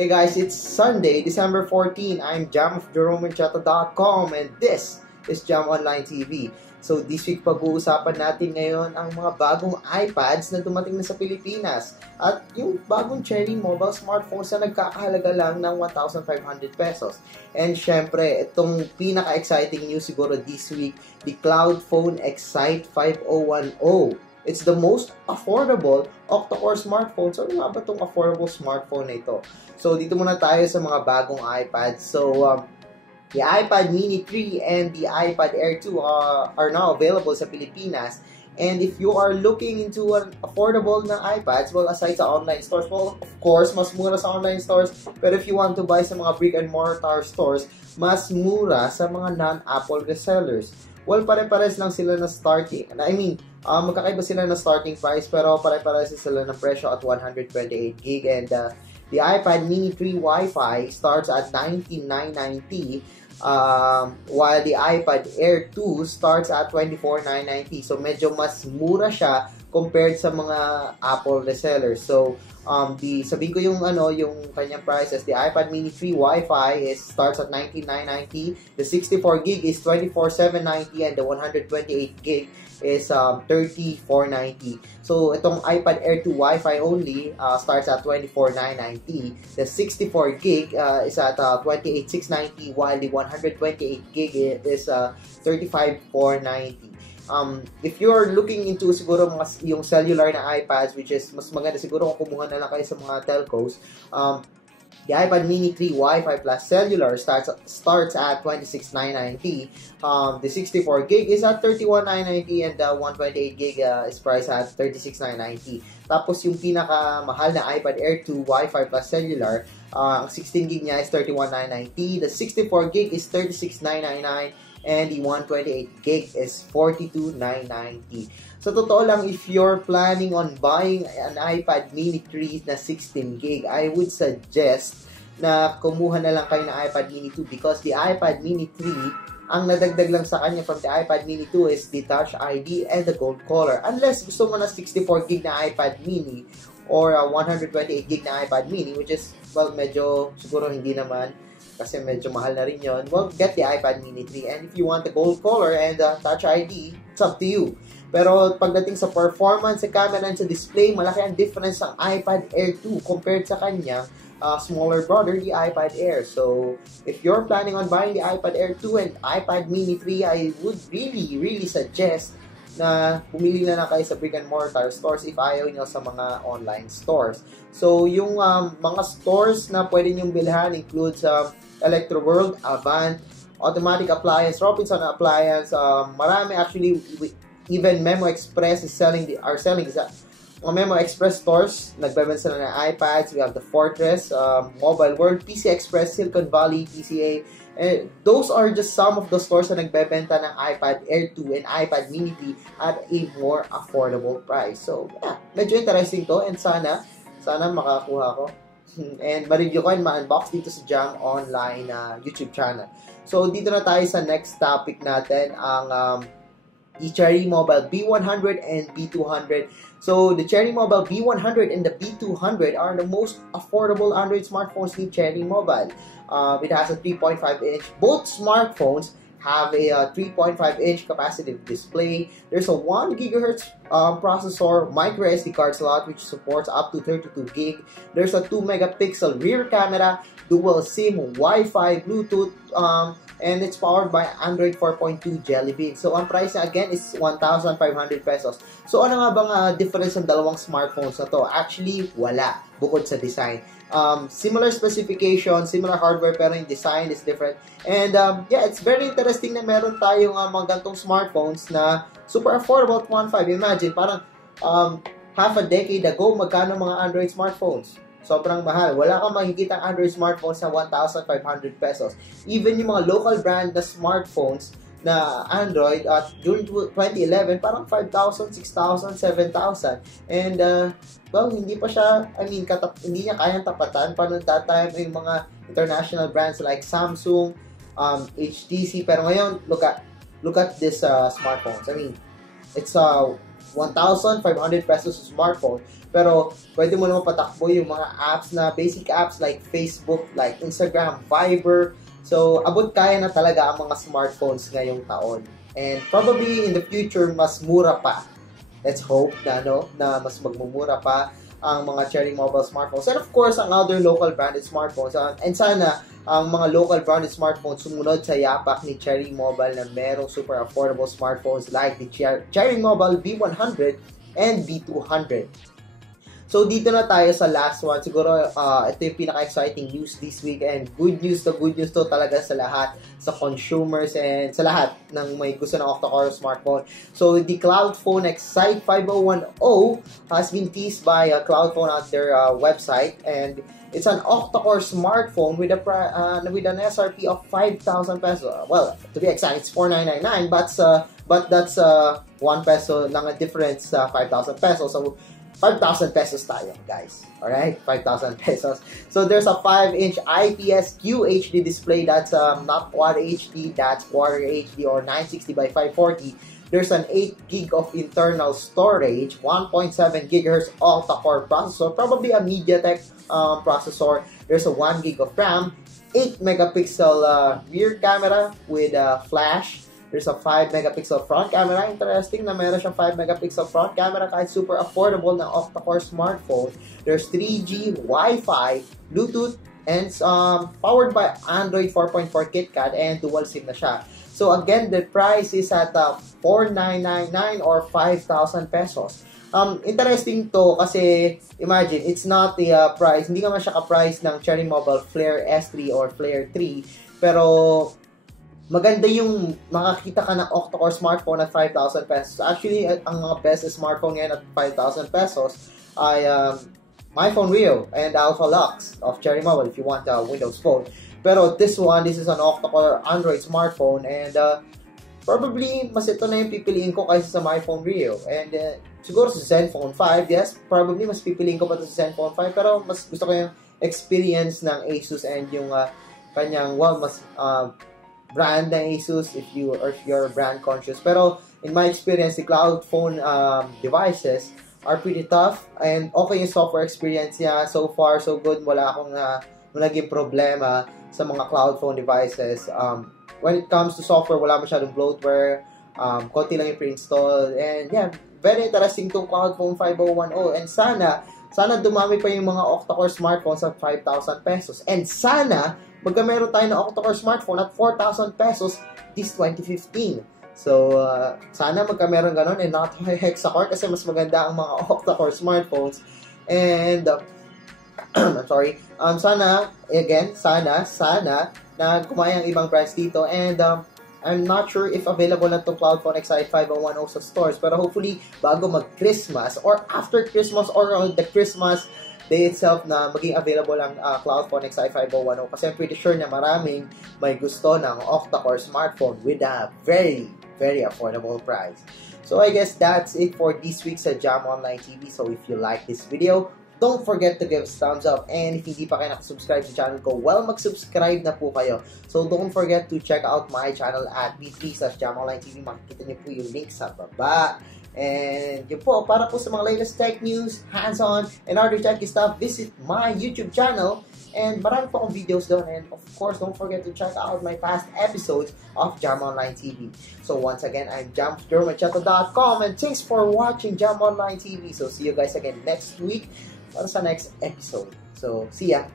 Hey guys, it's Sunday, December 14. I'm Jam of JeromeandChata.com and this is Jam Online TV. So this week pag-uusapan natin ngayon ang mga bagong iPads na dumating na sa Pilipinas at yung bagong Cherry Mobile smartphones na nagkakahalaga lang ng 1,500 pesos. And syempre, itong pinaka-exciting news siguro this week, the Cloudphone Excite 5010. It's the most affordable octa-core smartphone. So, ano nga ba itong affordable smartphone na ito? So, dito muna tayo sa mga bagong iPads. So, the iPad Mini 3 and the iPad Air 2 are now available sa Pilipinas. And if you are looking into an affordable na iPads, well, aside sa online stores, well, of course, mas mura sa online stores. Pero if you want to buy sa mga brick and mortar stores, mas mura sa mga non-Apple resellers. Well, pare-pares lang sila na starting. I mean, magkakaiba sila na starting price, pero pare-pares sila ng presyo at 128GB. And the iPad Mini 3 Wi-Fi starts at 19,990, while the iPad Air 2 starts at 24,990. So, medyo mas mura siya compared sa mga Apple resellers. So, sabihin ko yung kanyang prices. The iPad Mini 3 Wi-Fi starts at 19,990. The 64GB is 24,790 and the 128GB is 30,490. So, itong iPad Air 2 Wi-Fi only starts at 24,990. The 64GB is at 28,690 while the 128GB is 35,490. If you're looking into siguro yung cellular na iPads, which is mas maganda siguro kung kumuha na lang kayo sa mga telcos, the iPad Mini 3 Wi-Fi plus cellular starts at 26,990. The 64GB is at 31,990 and the 128GB is priced at 36,990. Tapos yung pinakamahal na iPad Air 2 Wi-Fi plus cellular, ang 16GB niya is 31,990. The 64GB is 36,999. And the 128GB is 42,990. So, totoo lang, if you're planning on buying an iPad Mini 3 na 16GB, I would suggest na kumuha na lang kayo ng iPad Mini 2 because the iPad Mini 3, ang nadagdag lang sa kanya from the iPad Mini 2 is the Touch ID and the gold color. Unless gusto mo na 64GB na iPad Mini or 128GB na iPad Mini, which is, well, medyo siguro hindi naman, kasi medyo mahal na rin yun, well, get the iPad Mini 3. And if you want the gold color and Touch ID, it's up to you. Pero pagdating sa performance, sa camera, and sa display, malaki ang difference ng iPad Air 2 compared sa kanyang smaller brother, the iPad Air. So, if you're planning on buying the iPad Air 2 and iPad Mini 3, I would really suggest na bumili na lang kayo sa brick and mortar stores if ayaw nyo sa mga online stores. So, yung mga stores na pwede nyong bilhan includes Electroworld, Avant, Automatic Appliance, Robinson Appliance, marami actually, even Memo Express are selling Memo Express stores, nagbebenta sila ng iPads. We have the Fortress, Mobile World, PC Express, Silicon Valley, PCA. Those are just some of the stores na nagbebenta ng iPad Air 2 and iPad Mini 3 at a more affordable price. So, yeah, medyo interesting to and sana makakuha ko. And ma-review ko and ma-unbox dito sa Jam Online YouTube channel. So, dito na tayo sa next topic natin, ang the Cherry Mobile B100 and B200. So, the Cherry Mobile B100 and the B200 are the most affordable Android smartphones ni Cherry Mobile. It has a 3.5-inch. Both smartphones have a 3.5-inch capacitive display. There's a 1 GHz processor, micro SD card slot which supports up to 32GB. There's a 2-megapixel rear camera, dual SIM, Wi-Fi, Bluetooth, and it's powered by Android 4.2 Jelly Bean. So, ang price niya again is 1,500 pesos. So, ano nga bang difference ng dalawang smartphones na to? Actually, wala. Bukod sa design. Similar specification, similar hardware, pero yung design is different. And, yeah, it's very interesting na meron tayong mga gantong smartphones na super affordable at 1.5. Imagine, parang half a decade ago, magkano mga Android smartphones? Sobrang mahal. Wala kang makikita ang Android smartphones na 1,500 pesos. Even yung mga local brand na smartphones na Android during 2011, parang 5,000, 6,000, 7,000. And, well, hindi pa siya, hindi niya kayang tapatan pa noong that time yung mga international brands like Samsung, HTC. Pero ngayon, look at this smartphones. It's 1,500 pesos sa smartphone. Pero pwede mo naman patakbo yung mga apps na basic apps like Facebook, like Instagram, Viber. So abot kaya na talaga ang mga smartphones ngayong taon. And probably in the future, mas mura pa. Let's hope na, na mas magmumura pa ang mga Cherry Mobile smartphones. And of course, ang other local branded smartphones. And sana, ang mga local branded smartphones sumunod sa yapak ni Cherry Mobile na merong super affordable smartphones like the Cherry Mobile V100 and V200. So, dito na tayo sa last one. Siguro, ito yung pinaka-exciting news this week. And good news to talaga sa lahat, sa consumers and sa lahat ng may gusto ng octa-core smartphone. So, the Cloudphone Excite 5010 has been teased by Cloudphone at their website. And it's an octa-core smartphone with an SRP of 5,000 pesos. Well, to be exact, it's 4,999. But that's 1 peso lang a difference sa 5,000 pesos. So, 5,000 pesos tayo, guys. Alright? 5,000 pesos. So, there's a 5-inch IPS QHD display that's not Quad HD, that's Quarter HD or 960 by 540. There's an 8 gig of internal storage, 1.7 GHz octa-core processor, probably a MediaTek processor. There's a 1 gig of RAM, 8 megapixel rear camera with flash. There's a 5 megapixel front camera. Interesting na meron siyang 5 megapixel front camera kahit super affordable na octa-core smartphone. There's 3G, Wi-Fi, Bluetooth, and powered by Android 4.4 KitKat and dual SIM na siya. So again, the price is at 4,999 or 5,000 pesos. Interesting to kasi imagine, it's not the price. Hindi naman siya ka-price ng Cherry Mobile Flare S3 or Flare 3. Pero maganda yung makakita ka ng octa-core smartphone at 5,000 pesos. Actually, ang mga best smartphone ngayon at 5,000 pesos ay MyPhone Rio and Alpha Lux of Cherry Mobile if you want a Windows Phone. Pero this is an octa-core Android smartphone and probably mas ito na yung pipiliin ko kaysa sa MyPhone Rio. And siguro sa Zenfone 5, yes, probably mas pipiliin ko pa ito sa Zenfone 5 pero mas gusto ko yung experience ng Asus and yung kanyang mas brand ng Asus if you're brand conscious. Pero in my experience, the Cloudphone devices are pretty tough and okay yung software experience niya. So far, so good. Wala akong naging problema sa mga Cloudphone devices. When it comes to software, wala masyadong bloatware. Konti lang yung pre-install. And yeah, very interesting tong Cloudphone 5010. And sana dumami pa yung mga octa-core smartphones at 5,000 pesos. And sana magkameron tayo ng octa-core smartphone at 4,000 pesos this 2015. So, sana magkameron ganon and not hexa-core kasi mas maganda ang mga octa-core smartphones. And, I'm sorry, sana na kumaya ang ibang brands dito. And, I'm not sure if available na to Cloudphone Excite 5010 sa stores. Pero hopefully, bago mag-Christmas or after Christmas or on the Christmas day itself na maging available ang Cloudphone Excite 5010 kasi I'm pretty sure na maraming may gusto ng octa-core smartphone with a very, very affordable price. So I guess that's it for this week's Jam Online TV. So if you like this video, don't forget to give us thumbs up. And if hindi pa kayo nakasubscribe sa channel ko, well, mag-subscribe na po kayo. So don't forget to check out my channel at b3/Jam Online TV. Makikita niyo po yung link sa baba. And yun po, para po sa mga latest tech news, hands-on, and other techy stuff, visit my YouTube channel. And marami po akong videos doon. And of course, don't forget to check out my past episodes of Jam Online TV. So once again, I'm JamJermanChato.com and thanks for watching Jam Online TV. So see you guys again next week para sa next episode. So, see ya!